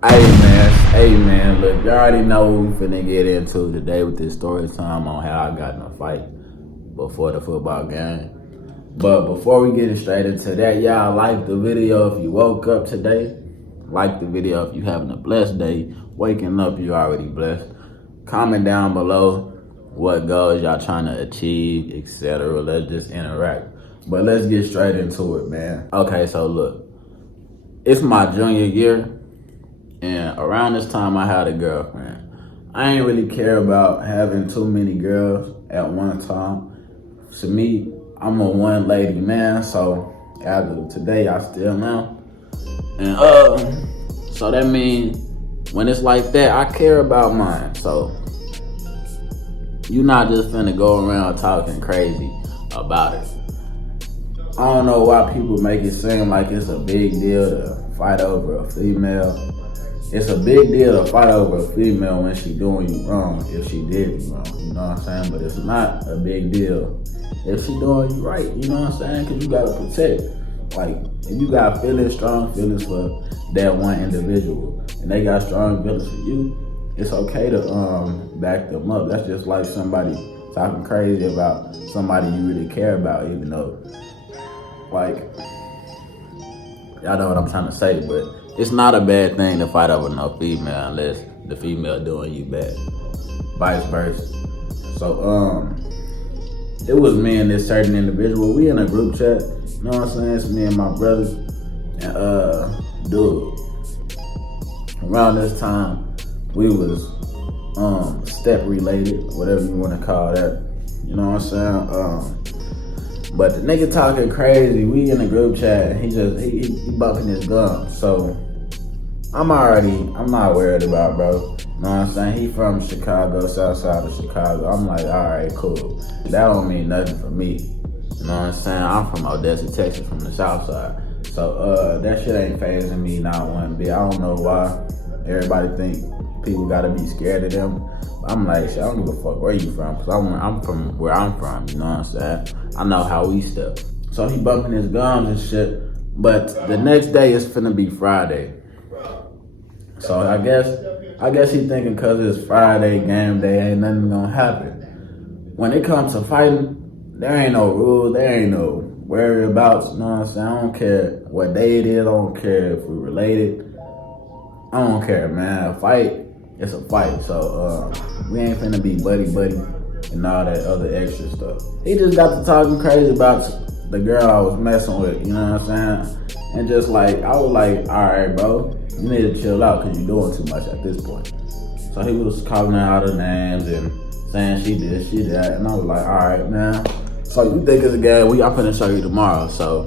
Hey man, look, you already know what we finna get into today with this story time on how I got in a fight before the football game. But before we get straight into that, y'all like the video if you woke up today. Like the video if you having a blessed day. Waking up, you already blessed. Comment down below what goals y'all trying to achieve, etc. Let's just interact. But let's get straight into it, man. Okay, so look, it's my junior year. And around this time, I had a girlfriend. I ain't really care about having too many girls at one time. To me, I'm a one lady man, so after today, I still am. And so that means when it's like that, I care about mine. So you not just finna go around talking crazy about it. I don't know why people make it seem like it's a big deal to fight over a female. It's a big deal to fight over a female when she doing you wrong, if she did you wrong, you know what I'm saying? But it's not a big deal if she doing you right, you know what I'm saying? Because you got to protect. Like, if you got strong feelings for that one individual, and they got strong feelings for you, it's okay to back them up. That's just like somebody talking crazy about somebody you really care about, even though, like, y'all know what I'm trying to say, but it's not a bad thing to fight over no female unless the female doing you bad. Vice versa. So it was me and this certain individual. We in a group chat. You know what I'm saying? It's me and my brothers. And dude, around this time we was step related, whatever you want to call that. You know what I'm saying? But the nigga talking crazy. We in a group chat. And he bumping his gums. So I'm not worried about, bro. You know what I'm saying? He from Chicago, south side of Chicago. I'm like, all right, cool. That don't mean nothing for me. You know what I'm saying? I'm from Odessa, Texas, from the south side. So that shit ain't phasing me not one bit. I don't know why everybody think people gotta be scared of them. But I'm like, shit, I don't give a fuck where you from. Cause I'm from where I'm from, you know what I'm saying? I know how we step. So he bumping his gums and shit. But the next day it's finna be Friday. So I guess he thinking cause it's Friday, game day, ain't nothing gonna happen. When it comes to fighting, there ain't no rules, there ain't no whereabouts, you know what I'm saying? I don't care what day it is, I don't care if we related. I don't care, man. A fight, it's a fight. So we ain't finna be buddy and all that other extra stuff. He just got to talking crazy about the girl I was messing with, you know what I'm saying? And just like, I was like, all right, bro, you need to chill out because you're doing too much at this point. So he was calling out her names and saying she did, she that. And I was like, all right, man. So you think it's a game? I'm finna show you tomorrow. So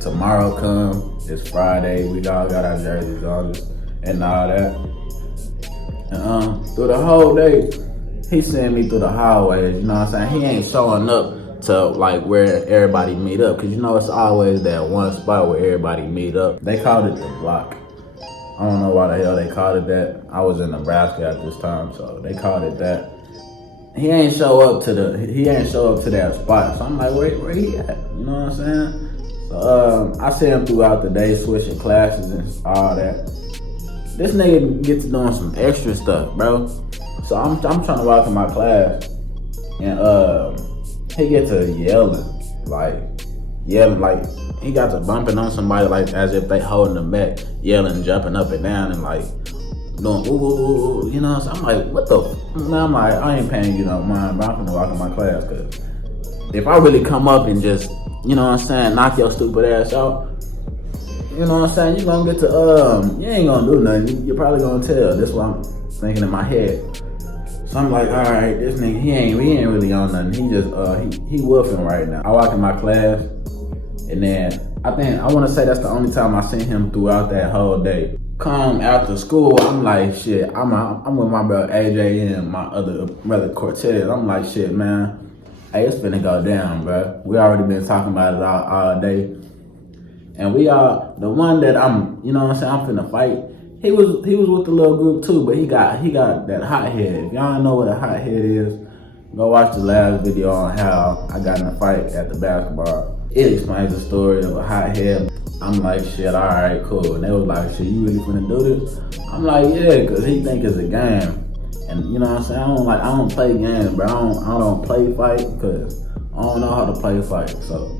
tomorrow come, it's Friday. We all got our jerseys on and all that. And through the whole day, he sent me through the hallways, you know what I'm saying? He ain't showing up to like where everybody meet up, cause you know it's always that one spot where everybody meet up. They called it the block. I don't know why the hell they called it that. I was in Nebraska at this time, so they called it that. He ain't show up to that spot. So I'm like, where he at? You know what I'm saying? So I see him throughout the day switching classes and all that. This nigga gets to doing some extra stuff, bro. So I'm trying to walk in my class, and he gets to yelling like he got to bumping on somebody like as if they holding him back, yelling, jumping up and down, and like doing ooh, you know. So I'm like, what the? Now I'm like, I ain't paying you no mind, but I'm finna walk in my class, cause if I really come up and just, you know what I'm saying, knock your stupid ass out, you know what I'm saying, you gonna get to you ain't gonna do nothing. You're probably gonna tell. That's what I'm thinking in my head. So I'm like, all right, this nigga, he ain't really on nothing. He just, he woofing right now. I walk in my class, and then I want to say that's the only time I seen him throughout that whole day. Come after school, I'm like, shit, I'm with my brother AJ and my other brother Cortez. I'm like, shit, man, hey, it's finna go down, bro. We already been talking about it all day. And the one that you know what I'm saying, I'm finna fight. He was with the little group too, but he got that hot head. If y'all know what a hot head is, go watch the last video on how I got in a fight at the basketball. It explains the story of a hot head. I'm like, shit, all right, cool. And they was like, shit, you really finna do this? I'm like, yeah, cause he think it's a game. And you know what I'm saying? I don't play games, bro. I don't play fight because I don't know how to play fight. So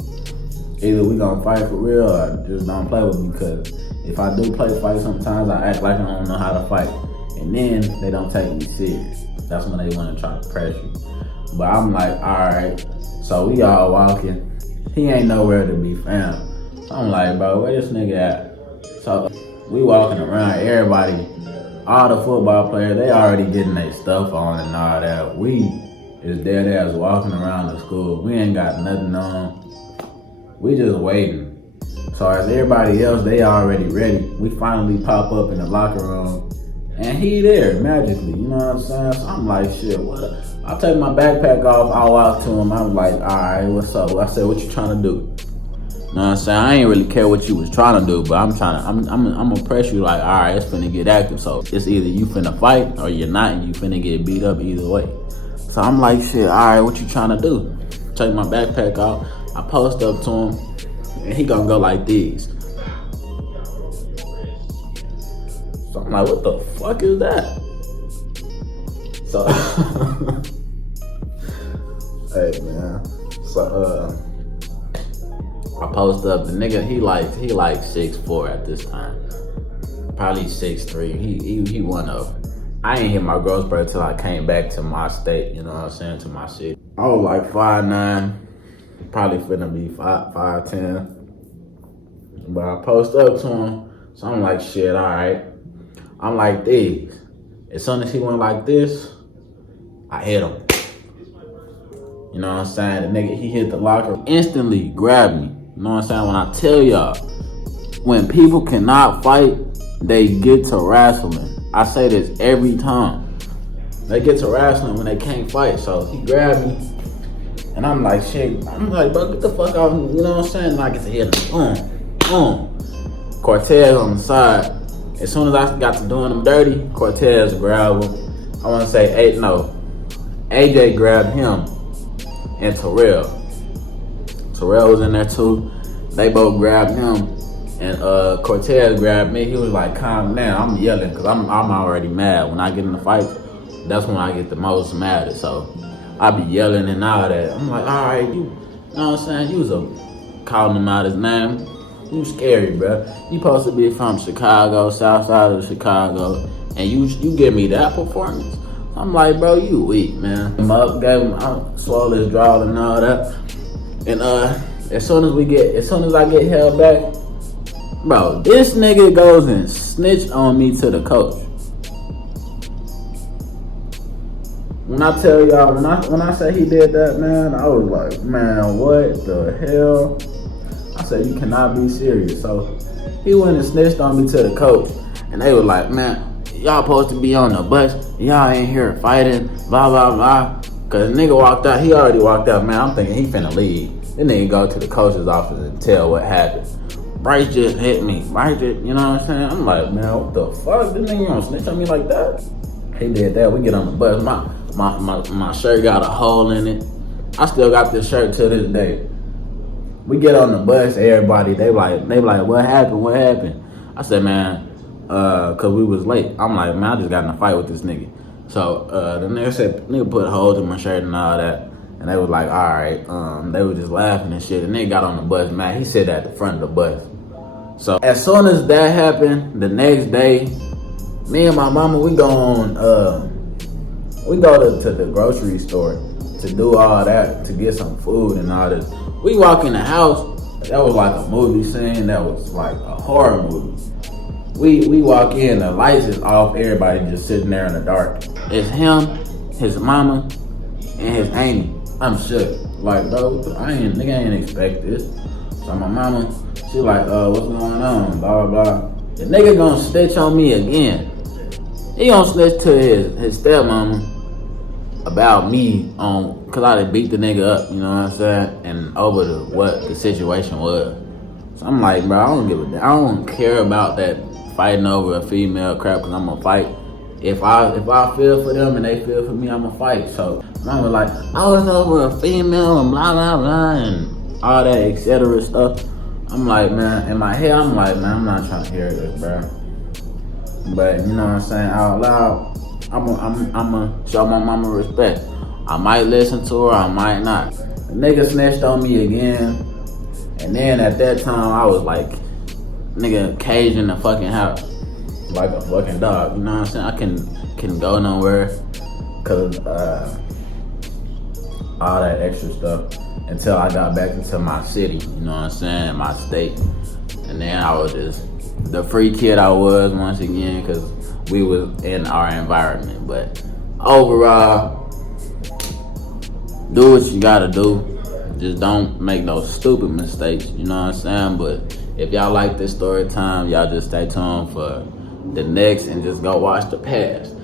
either we gonna fight for real or just don't play with me. Cause if I do play fight, sometimes I act like I don't know how to fight, and then they don't take me serious. That's when they wanna try to press you. But I'm like, all right. So we all walking. He ain't nowhere to be found. So I'm like, bro, where this nigga at? So we walking around, everybody, all the football players, they already getting their stuff on and all that. We is dead ass walking around the school. We ain't got nothing on. We just waiting. So as everybody else, they already ready. We finally pop up in the locker room and he there magically, you know what I'm saying? So I'm like, shit, what? I take my backpack off, I walk to him, I'm like, all right, what's up? I said, what you trying to do? You know what I'm saying? I ain't really care what you was trying to do, but I'm gonna press you like, all right, it's finna get active. So it's either you finna fight or you're not, and you finna get beat up either way. So I'm like, shit, all right, what you trying to do? Take my backpack off, I post up to him, and he gonna go like this. So I'm like, what the fuck is that? So, hey man, so I post up, the nigga, he like 6'4" at this time. Probably 6'3". He one of them. I ain't hit my growth spurt till I came back to my state, you know what I'm saying, to my shit. I was like 5'9", probably finna be 5'10". But I post up to him, so I'm like, shit, all right. I'm like this. As soon as he went like this, I hit him. You know what I'm saying? The nigga, he hit the locker, instantly grabbed me. You know what I'm saying? When I tell y'all, when people cannot fight, they get to wrestling. I say this every time. They get to wrestling when they can't fight. So he grabbed me, and I'm like, shit. I'm like, bro, get the fuck out. You know what I'm saying? Like, it's a hit him. Cortez on the side. As soon as I got to doing him dirty, Cortez grabbed him. I want to say, AJ grabbed him and Terrell. Terrell was in there too. They both grabbed him, and Cortez grabbed me. He was like, calm down. I'm yelling because I'm already mad. When I get in the fight, that's when I get the most mad. So I be yelling and all that. I'm like, all right, you know what I'm saying? You was calling him out his name. You scary, bro. You supposed to be from Chicago, south side of Chicago, and you give me that performance? I'm like, bro, you weak, man. I swallowed his draw and all that. And as soon as I get held back, bro, this nigga goes and snitched on me to the coach. When I tell y'all, when I say he did that, man, I was like, man, what the hell? I said, you cannot be serious. So he went and snitched on me to the coach, and they were like, man, y'all supposed to be on the bus. Y'all ain't here fighting, blah, blah, blah. Cause the nigga walked out. He already walked out, man. I'm thinking he finna leave. Then they go to the coach's office and tell what happened. Bryce just hit me. Bryce just, you know what I'm saying? I'm like, man, what the fuck? This nigga gonna snitch on me like that? He did that. We get on the bus. My shirt got a hole in it. I still got this shirt to this day. We get on the bus, everybody, they like, what happened? I said, man, cause we was late. I'm like, man, I just got in a fight with this nigga. So the nigga said, nigga put holes in my shirt and all that. And they was like, all right, they were just laughing and shit. And they got on the bus, man. He said at the front of the bus. So as soon as that happened, the next day, me and my mama, we go to the grocery store to do all that, to get some food and all this. We walk in the house, that was like a movie scene, that was like a horror movie. We walk in, the lights is off, everybody just sitting there in the dark. It's him, his mama, and his auntie. I'm shook. Like, bro, nigga ain't expect this. So my mama, she like, what's going on? Blah, blah, blah. The nigga gonna snitch on me again. He gonna snitch to his stepmama about me cause I done beat the nigga up, you know what I'm saying? And over what the situation was. So I'm like, bro, I don't give a damn. I don't care about that fighting over a female crap, cause I'm gonna fight. If I feel for them and they feel for me, I'm gonna fight. So I was like, I was over a female and blah blah blah and all that etc. stuff. I'm like, man, in my head, I'm like, man, I'm not trying to hear this, bro. But you know what I'm saying, out loud, I'ma show my mama respect. I might listen to her, I might not. The nigga snitched on me again, and then at that time I was like, nigga, caged in the fucking house like a fucking dog. You know what I'm saying? I couldn't go nowhere cause all that extra stuff until I got back into my city. You know what I'm saying? My state, and then I was just the free kid I was once again because we was in our environment. But overall, do what you gotta do. Just don't make no stupid mistakes, you know what I'm saying? But if y'all like this story time, y'all just stay tuned for the next and just go watch the past.